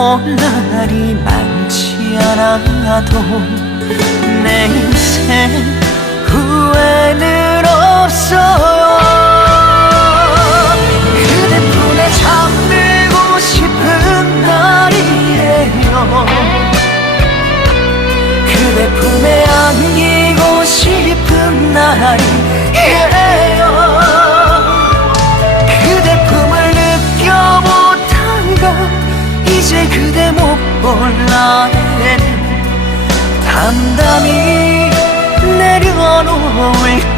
올 날이 많지 않아도 내 인생 후회는 없어요. 그대 품에 잠들고 싶은 날이에요. 그대 품에 안기고 싶은 날이에요. 그대 품을 느껴보다가 이제 그대 못 볼 날에는 담담히 내려놓을게요.